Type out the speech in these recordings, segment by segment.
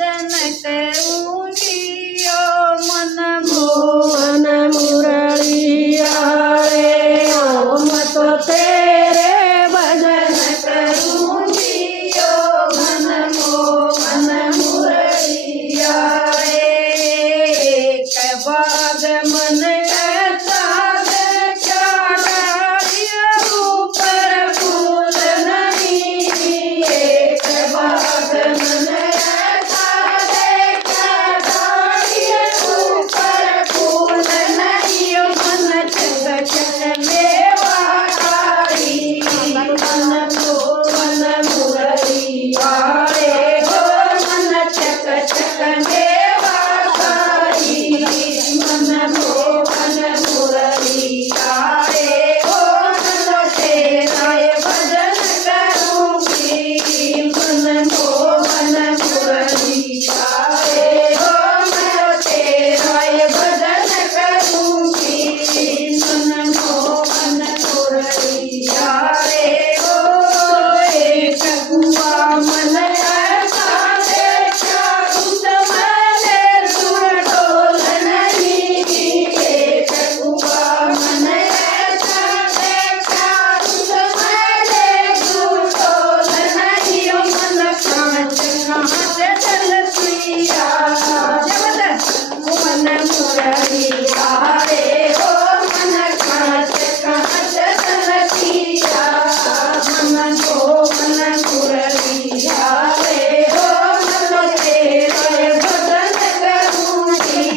भजन करूंगी ओ मन मोहन मुरलिया रे ओम तो तेरे भजन करूंगी ओ मन मोहन मुरलिया रे एक बाग मन ऐसा देखा डालिया ऊपर फूल नहीं एक बाग मन ऐसा देखा डालिया ऊपर फूल नहीं मन चक चक मेवा खाई मन मोहन मुरलिया रे हो मन चक चक मेवा खाई मन मोहन मुरलिया रे हो मन तेरा भजन करूंगी मन मोहन मुरलिया रे हो मन तेरा भजन करूंगी मन मोहन मुरलिया रे हो एक हुआ मन ऐसा देखा उस मैंने सुर डोल नहीं एक हुआ मन ऐसा देखा उस मैंने सुर डोल नहीं मन कांच कांच चलतिया मन मुरलिया रे हो मन कांच कांच चलतिया मन मोहन मुरलिया रे हो मन तेरा भजन करूंगी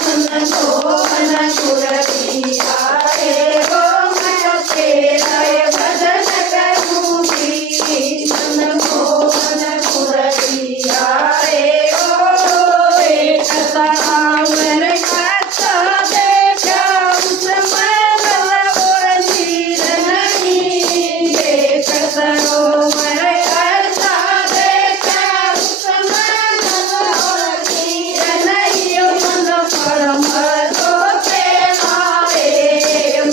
मन मोहन मुरलिया रे हो मन तेरा भजन करूंगी मन मोहन मुरलिया रे हो एक सावन अच्छा देखा उसमें और नीर नहीं एक सरोवर ऐसा देखा उसमें और नीर नहीं मन परम सोते मारे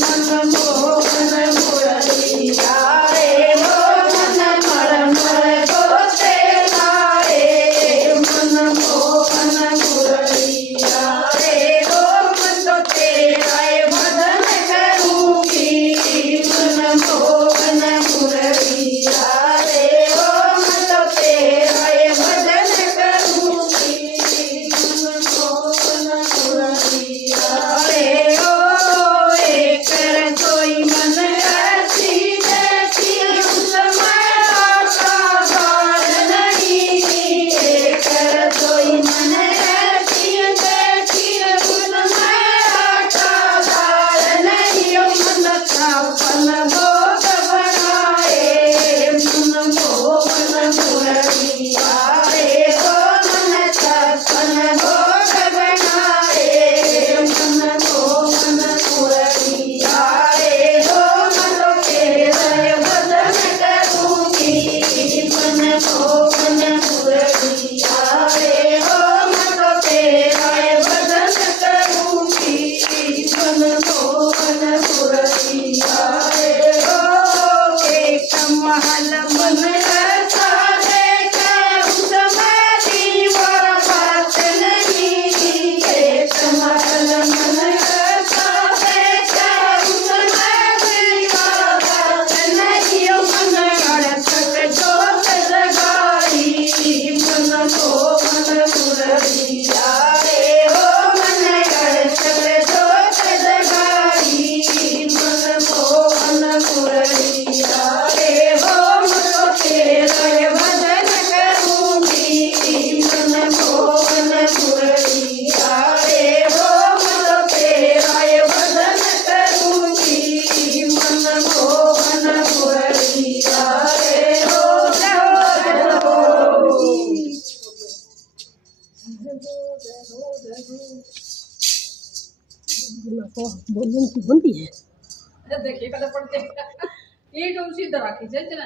मन मोहन मुरलिया रे हो मन परम सोते मारे मन मोहन मुरलिया रे हो मन तो तेरा भजन करूंगी मन मोहन मुरलिया रे हो मन तो तेरा भजन करूंगी मन मोहन मुरलिया रे हो एक रसोई मन ऐसी देखी उसमें आटा दाल नहीं एक रसोई मन ऐसी देखी उसमें आटा दाल नहीं मन छापन भोग बनाए मन मोहन मुरलिया रे हो मन छापन भोग बनाए मन मोहन मुरलिया रे हो मन तेरा भजन करूंगी मन मोहन मुरलिया रे हो मन तेरा भजन करूंगी मन मोहन मुरलिया रे हो एक महल मन ऐसा देखा उसमें दीवार बात नहीं एक महल मन ऐसा देखा उसमें दीवार बात नहीं मन अड़चक जोत जगाई मन मोहन मुरलिया रे हो मन अड़चक जोत जगाई मन मोहन मुरलिया रे हो मन तेरा भजन करूंगी मन मोहन मुरलिया रे हो मन तेरा भजन करूंगी मन मोहन मुरलिया रे हो बोलने की बनती है। देखिए कदम पड़ते ये तो उसी तरह की चल चला